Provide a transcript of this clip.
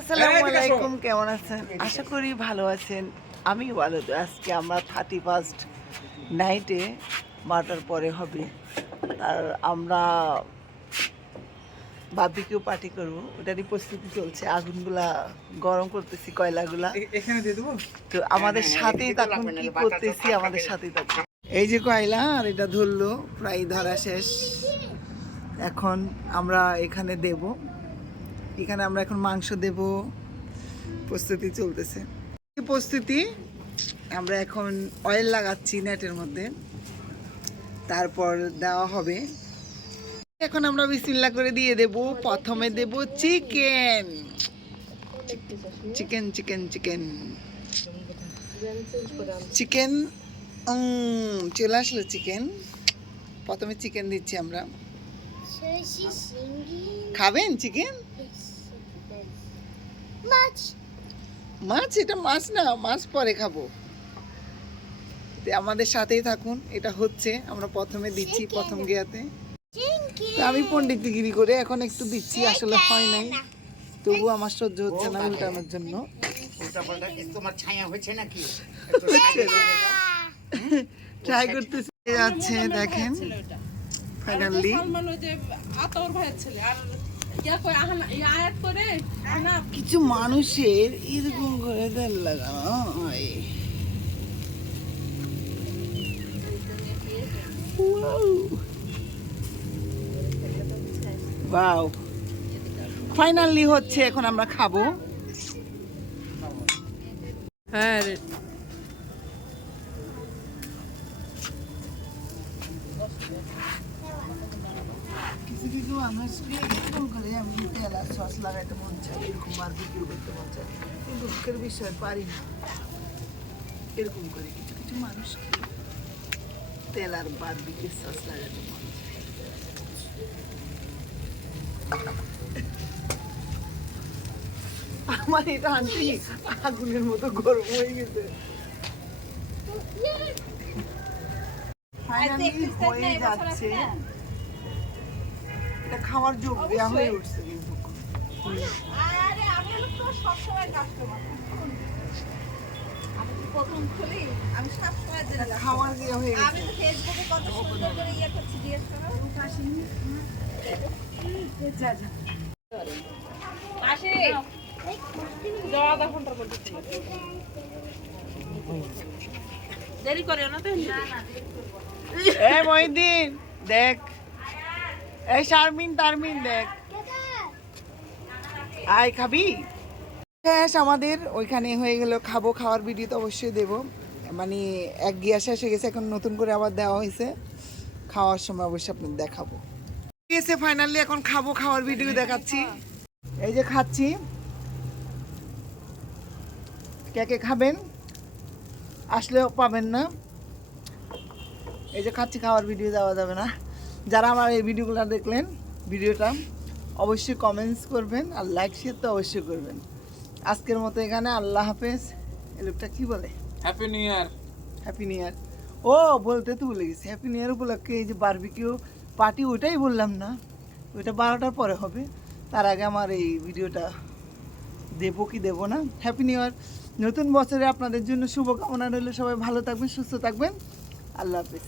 আসসালামু আলাইকুম কেমন আছেন? আশা করি ভালো আছেন। আমি ভালো তো আজকে আমরা থার্টি ফার্স্ট নাইটে বারোটার পরে হবে। আর আমরা বাবিকেও পার্টি করব। ওটারই প্রস্তুতি চলছে। আগুনগুলা গরম করতেছি কয়লাগুলা। এখানে দিয়ে দেবো? তো আমাদের সাথেই তখন কি করতেছি আমাদের সাথেই থাকুন। এই যে কয়লা আর এটা ধরলো প্রায় ধরা শেষ। এখন আমরা এখানে দেব। এখানে আমরা এখন মাংস দেব। প্রস্তুতি চলতেছে। প্রস্তুতি আমরা এখন অয়েল লাগাচ্ছি নেটের মধ্যে। তারপর দেওয়া হবে। এখন আমরা বিসমিল্লা করে দিয়ে দেব। প্রথমে দেব chicken. Chicken chicken chicken. Chicken চলে আসলো চিকেন। প্রথমে চিকেন দিচ্ছি আমরা। খাবেন চিকেন? মাছ। মাছ এটা মাছ না মাছ পরে খাব। আমাদের সাথেই থাকুন এটা হচ্ছে আমরা প্রথমে দিচ্ছি প্রথম গিয়াতে। তো আমি পণ্ডিতগিরি করে এখন একটু দিচ্ছি আসলে হয় নাই। তবু আমার সহ্য হচ্ছে না উল্টানোর জন্য। ট্রাই করতেছি যাচ্ছে দেখেন। ফাইনালি আতর ভাইয়ের ছেলে আর কিছু মানুষের এরকম করে তেল লাগানো হয়। বাও। ফাইনালি হচ্ছে এখন আমরা খাব। হ্যাঁ কিছু কিছু মানুষকে এরকম করে আমি তেল আর সস লাগাইতে মন চায় এরকম বারবিকিউ করতে মন চায় দুঃখের বিষয় পারি না। এরকম করে কিছু কিছু মানুষকে তেল আর বারবিকিউ সস লাগাইতে মন চায়। আমার এটা আনছি আগুনের মতো গরম হয়ে গেছে। ফাইনালি হয়ে যাচ্ছে। খাওয়ার যোগ দেওয়া হয়ে উঠছে প্রথম খুলি? আমি সবসময় খাওয়ার হয়ে আমি তো ফেসবুকে কত সুন্দর করে ইয়ে করছি জিজ্ঞেস করো আসি দেরি করে না তো। এই মহিদিন দেখ। এই শারমিন, তারমিন দেখ। আয় খাবি? শেষ, আমাদের ওইখানে হয়ে গেল, খাব, খাওয়ার ভিডিও তো অবশ্যই দেব। মানে এক গিয়া শেষ হয়ে গেছে, এখন নতুন করে আবার দেওয়া হয়েছে। খাওয়ার সময় অবশ্যই আপনাদের দেখাবো। গেছে ফাইনালি এখন খাব, খাওয়ার ভিডিও দেখাচ্ছি। এই যে খাচ্ছি। কে কে খাবেন? আসলেও পাবেন না। এই যে খাচ্ছি, খাওয়ার ভিডিও দেওয়া যাবে না। যারা আমার এই ভিডিওগুলো দেখলেন ভিডিওটা অবশ্যই কমেন্টস করবেন আর লাইক শেয়ার তো অবশ্যই করবেন। আজকের মতো এখানে আল্লাহ হাফেজ। এ লোকটা কী বলে? Happy new year happy new year ও বলতে তো ভুলে গেছি। হ্যাপি নিউ ইয়ার উপলক্ষে এই যে বারবিকিউ পার্টি ওইটাই বললাম না। ওইটা বারোটার পরে হবে। তার আগে আমার এই ভিডিওটা দেবো কি দেবো না। হ্যাপি নিউ ইয়ার নতুন বছরে আপনাদের জন্য শুভকামনা রইল। সবাই ভালো থাকবেন সুস্থ থাকবেন। আল্লাহ হাফেজ।